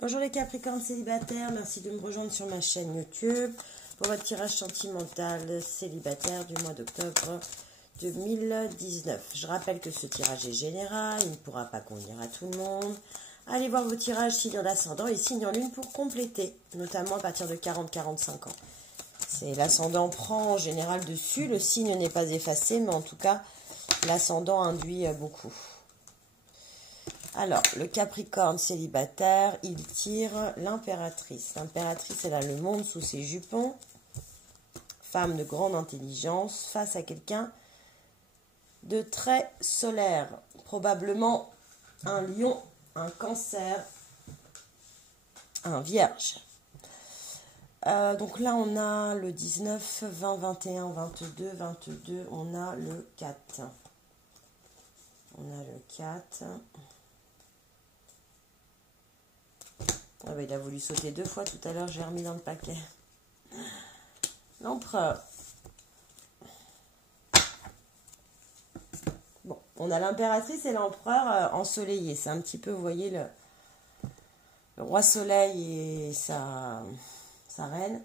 Bonjour les Capricornes célibataires, merci de me rejoindre sur ma chaîne YouTube pour votre tirage sentimental célibataire du mois d'octobre 2019. Je rappelle que ce tirage est général, il ne pourra pas convenir à tout le monde. Allez voir vos tirages signe en ascendant et signe en lune pour compléter, notamment à partir de 40-45 ans. C'est l'ascendant prend en général dessus, le signe n'est pas effacé, mais en tout cas, l'ascendant induit beaucoup. Alors, le Capricorne célibataire, il tire l'impératrice. L'impératrice, elle a le monde sous ses jupons. Femme de grande intelligence, face à quelqu'un de très solaire. Probablement un lion, un cancer, un vierge. Donc là, on a le 19, 20, 21, 22, 22. On a le 4. On a le 4. Ah bah, il a voulu sauter 2 fois tout à l'heure, j'ai remis dans le paquet. L'empereur. Bon, on a l'impératrice et l'empereur ensoleillé. C'est un petit peu, vous voyez, le roi soleil et sa reine.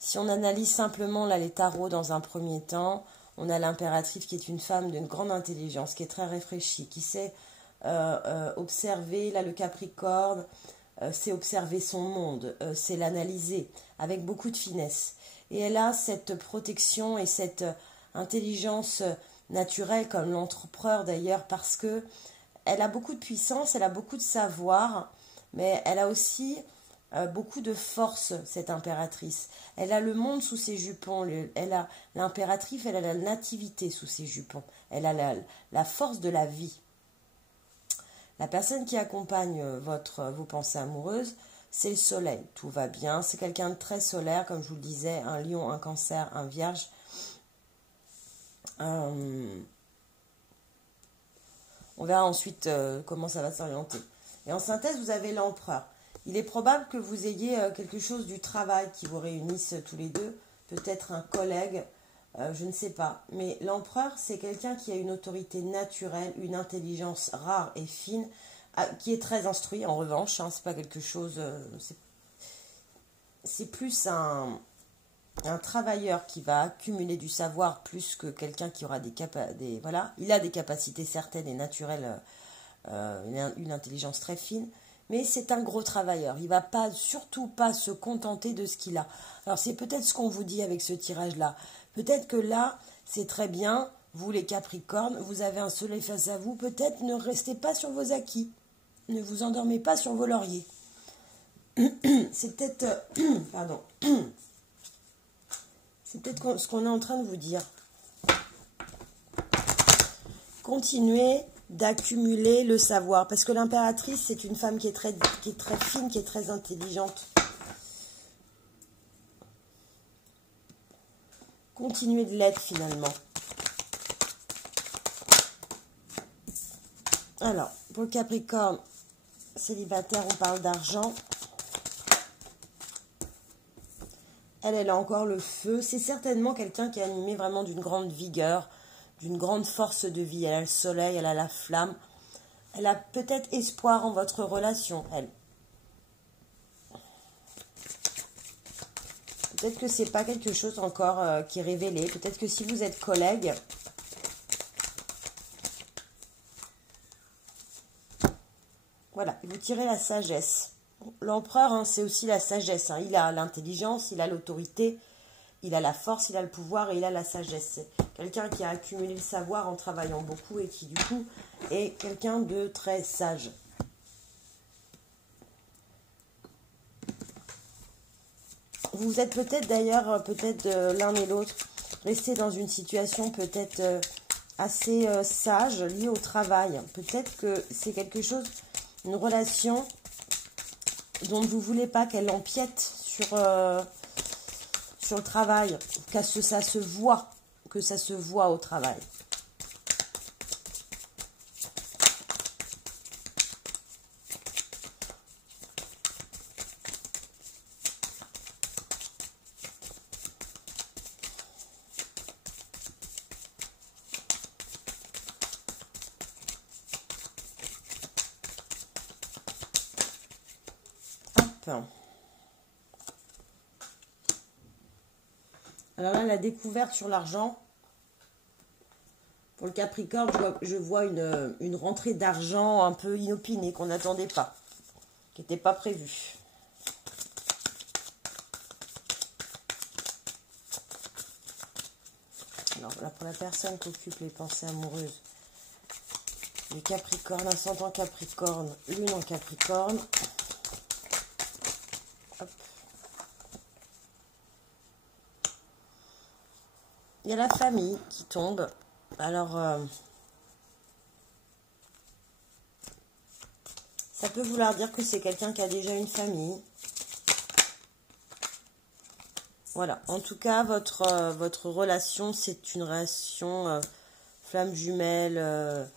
Si on analyse simplement là, les tarots dans un premier temps, on a l'impératrice qui est une femme d'une grande intelligence, qui est très réfléchie, qui sait observer, là le Capricorne, c'est observer son monde, c'est l'analyser avec beaucoup de finesse. Et elle a cette protection et cette intelligence naturelle comme l'empereur d'ailleurs, parce que elle a beaucoup de puissance, elle a beaucoup de savoir, mais elle a aussi beaucoup de force, cette impératrice. Elle a le monde sous ses jupons, l'impératrice, elle a la nativité sous ses jupons, elle a la force de la vie. La personne qui accompagne vos pensées amoureuses, c'est le soleil. Tout va bien. C'est quelqu'un de très solaire, comme je vous le disais, un lion, un cancer, un vierge. On verra ensuite comment ça va s'orienter. Et en synthèse, vous avez l'empereur. Il est probable que vous ayez quelque chose du travail qui vous réunisse tous les deux. Peut-être un collègue, je ne sais pas. Mais l'empereur, c'est quelqu'un qui a une autorité naturelle, une intelligence rare et fine, qui est très instruit en revanche. Hein, c'est pas quelque chose... c'est plus un travailleur qui va accumuler du savoir plus que quelqu'un qui aura voilà. Il a des capacités certaines et naturelles, une intelligence très fine. Mais c'est un gros travailleur. Il ne va surtout pas se contenter de ce qu'il a. Alors c'est peut-être ce qu'on vous dit avec ce tirage-là. Peut-être que là, c'est très bien, vous les Capricornes, vous avez un soleil face à vous. Peut-être ne restez pas sur vos acquis. Ne vous endormez pas sur vos lauriers. C'est peut-être... pardon. C'est peut-être ce qu'on est en train de vous dire. Continuez d'accumuler le savoir. Parce que l'impératrice, c'est une femme qui est très fine, qui est très intelligente. Continuez de l'être finalement. Alors, pour le Capricorne célibataire, on parle d'argent. Elle a encore le feu. C'est certainement quelqu'un qui est animé vraiment d'une grande vigueur, d'une grande force de vie. Elle a le soleil, elle a la flamme. Elle a peut-être espoir en votre relation, elle. Peut-être que c'est pas quelque chose encore qui est révélé. Peut-être que si vous êtes collègues, voilà, vous tirez la sagesse. L'empereur, hein, c'est aussi la sagesse. Hein. Il a l'intelligence, il a l'autorité, il a la force, il a le pouvoir et il a la sagesse. C'est quelqu'un qui a accumulé le savoir en travaillant beaucoup et qui, du coup, est quelqu'un de très sage. Vous êtes peut-être d'ailleurs, l'un et l'autre, restés dans une situation peut-être assez sage, liée au travail. Peut-être que c'est quelque chose, une relation dont vous ne voulez pas qu'elle empiète sur le travail, que ça se voit au travail. Alors là, la découverte sur l'argent. Pour le Capricorne, je vois une rentrée d'argent un peu inopinée, qu'on n'attendait pas, qui n'était pas prévue. Alors là, pour la personne qui occupe les pensées amoureuses, les Capricornes, ascendant Capricorne, lune en Capricorne. Hop. Il y a la famille qui tombe. Alors, ça peut vouloir dire que c'est quelqu'un qui a déjà une famille. Voilà. En tout cas, votre relation, c'est une relation flamme jumelle.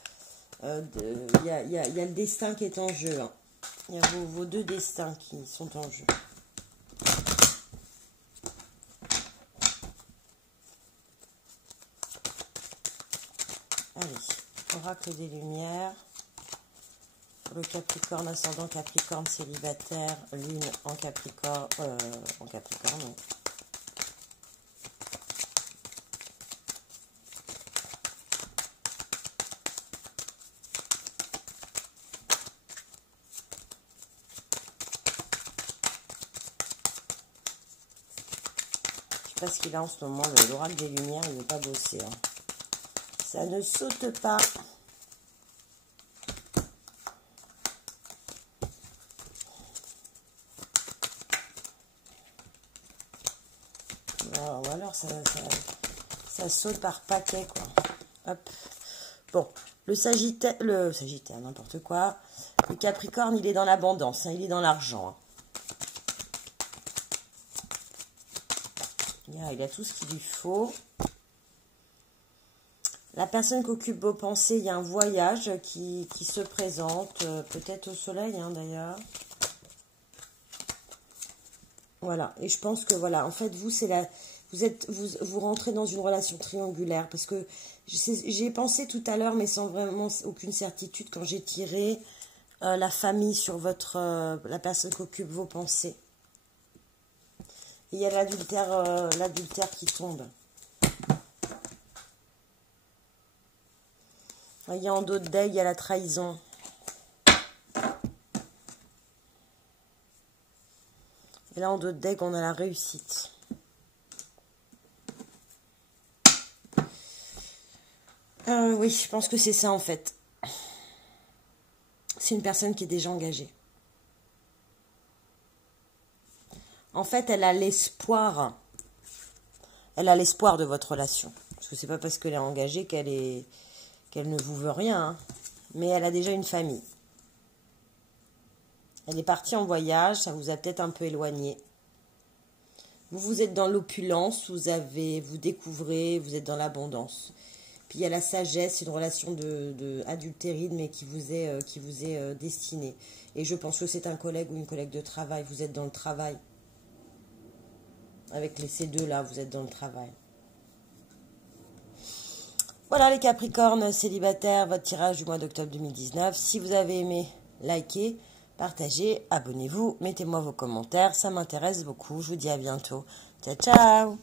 Il y a le destin qui est en jeu. Hein. Il y a vos deux destins qui sont en jeu. Allez, oracle des lumières. Pour le Capricorne, ascendant Capricorne, célibataire, lune en Capricorne. Oui. Je sais pas ce qu'il a en ce moment, l'oracle des lumières, il ne veut pas bosser. Hein. Ça ne saute pas. Ou alors ça saute par paquet, quoi. Hop. Bon, le Sagittaire, n'importe quoi. Le Capricorne, il est dans l'abondance, hein, il est dans l'argent. Hein. Il a tout ce qu'il lui faut. La personne qui occupe vos pensées, il y a un voyage qui se présente, peut-être au soleil, hein, d'ailleurs. Voilà, et je pense que, voilà, en fait, vous, vous rentrez dans une relation triangulaire, parce que j'ai pensé tout à l'heure, mais sans vraiment aucune certitude, quand j'ai tiré la famille sur la personne qui occupe vos pensées. Et il y a l'adultère qui tombe. Il y a en dos de deuil, il y a la trahison. Et là, en dos de deuil, on a la réussite. Oui, je pense que c'est ça, en fait. C'est une personne qui est déjà engagée. En fait, elle a l'espoir. Elle a l'espoir de votre relation. Parce que c'est pas parce qu'elle est engagée qu'elle ne vous veut rien. Hein. Mais elle a déjà une famille. Elle est partie en voyage, ça vous a peut-être un peu éloigné. Vous êtes dans l'opulence, vous découvrez, vous êtes dans l'abondance. Puis il y a la sagesse, une relation de adultérine, mais qui vous est destinée. Et je pense que c'est un collègue ou une collègue de travail. Vous êtes dans le travail. Avec ces deux-là, vous êtes dans le travail. Voilà les Capricornes célibataires, votre tirage du mois d'octobre 2019. Si vous avez aimé, likez, partagez, abonnez-vous, mettez-moi vos commentaires, ça m'intéresse beaucoup. Je vous dis à bientôt. Ciao, ciao!